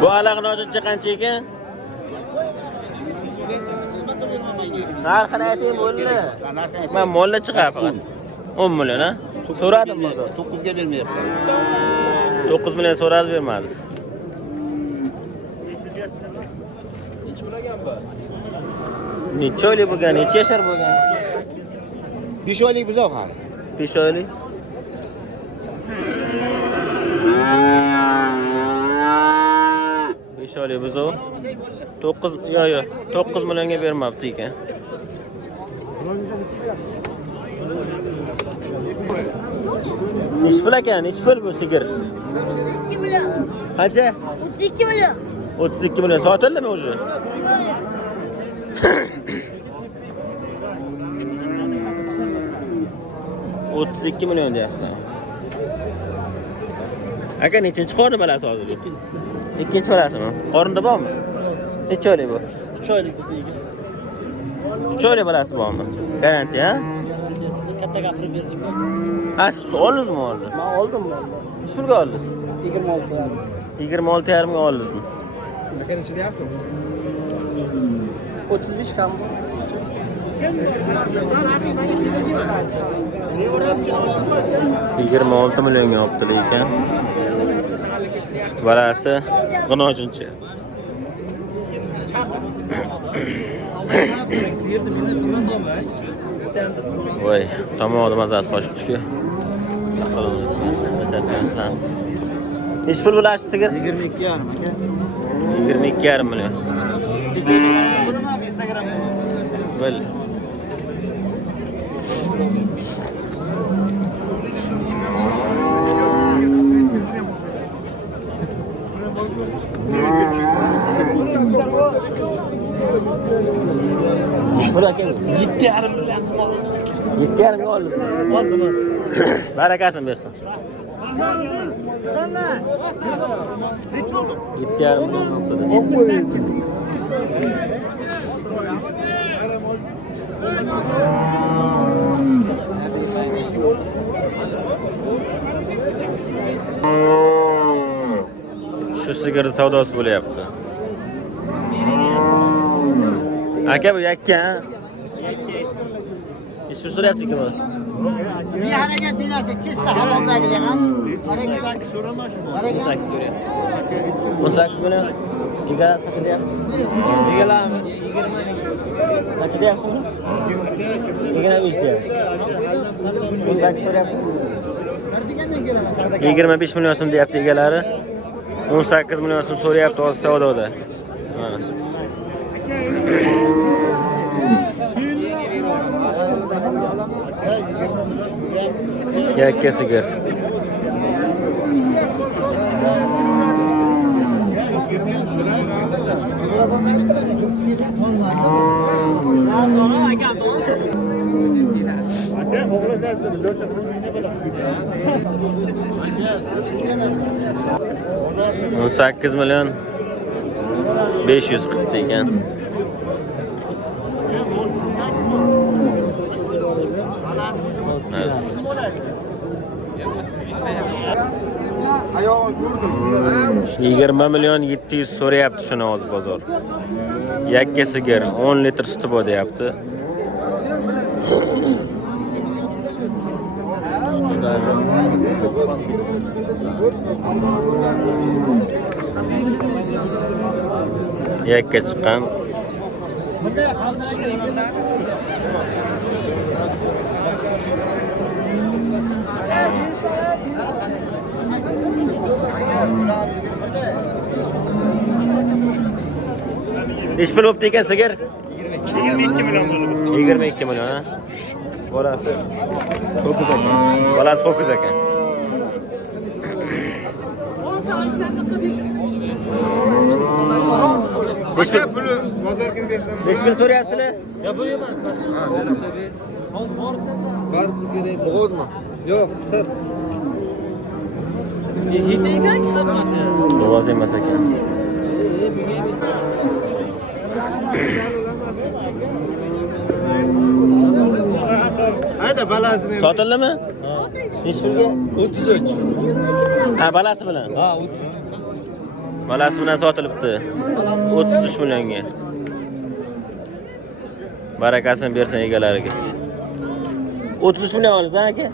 Bu alaqni hozircha qancha ekan? Narxini ayting bo'ldi. Men molla chiqar faqat. 10 million ha? So'radim bozor. 9 ga bermayapman. 9 million so'radi bermadingiz. Necha bo'lagan bu? Necha oylik bo'lgan? Necha yashar bo'lgan? 5 oylik buzoq hali. 5 oylik. Şöyle buzoq. 9 millionga bermabdi ekan. Nechi pul ekan? Nechi pul bu sigir? 32 milyon. Qancha? 32 milyon. 32 million sotildimi o'zi? 32 million deyapti. Aka nechinchi qorni balasi hozir? Ikkinchi balasimi? Qornida bormi? Necha oylik bu? 3 oylik deydi. 3 oylik balasi bormi? Garantiya, ha? Katta gapirib berdik. Ha, siz oldingizmi hozir? Men oldim bu. Necha pulga oldingiz? 26,5. 26,5 ga oldingizmi? Aka necha deyapsiz? 35 kam bu. 26 millionga olibdi ekan. Balasi g'inojinchi. Voy, tomog'im mazasi qochibdi-ku. Assalomu alaykum. Charchaysizlar. Nechi pul bo'ladi sigir? 22,5 aka. 22,5 million. Instagram. Bil. Şurada kim? 7,5 milyon. 7,5 ga oldingizmi? Oldim. Barakasini bersin. Necha oldu? 7,5 million olibdi. Şu sigara savdosi bo'layapti. Aka bu yakka. Ismi so'rayapti-ku bu. Bir harakat dinlerse kessa hamamdagi degan. Harakat so'ramash bu. 18 so'rayapti. 18 million. Ega qancha deyapti? Egalarmi? 20. Qancha deyapti? 23 deyapti. 18 so'rayapti. 25 million so'm deyapti egalari. 18 million so'm so'rayapti hozir savdoda. Mana. Yakka sigir. On 8 million 540 ekan. Ayog'ini ko'rdim. 20 million 700 so'rayapti shuni hozir bozor. Yakka sigir 10 litr suti bor deyapti. Yakka chiqqan. Nechi pul bo'pti ekan sigir? 22 milyon bo'ldi. 22 million ha. Bolasi ho'kiz ekan. Bolasi ho'kiz ekan. Nechi pul Bozorga bersam. nechi pul so'rayapsizlar? Ya bu emas. Ha, beraman. Var kerak. Bo'g'ozmi? Yo'q, sir. Yigit ekan hisobmasi. Bo'g'oz emas ekan. balasini. Sotildimi? Nechi pulga? 33. Ha, balasi bilan. Ha, 33. Balasi bilan sotilibdi. 33 millionga. Barakasini bersin egalariga. 33 million olsan aka?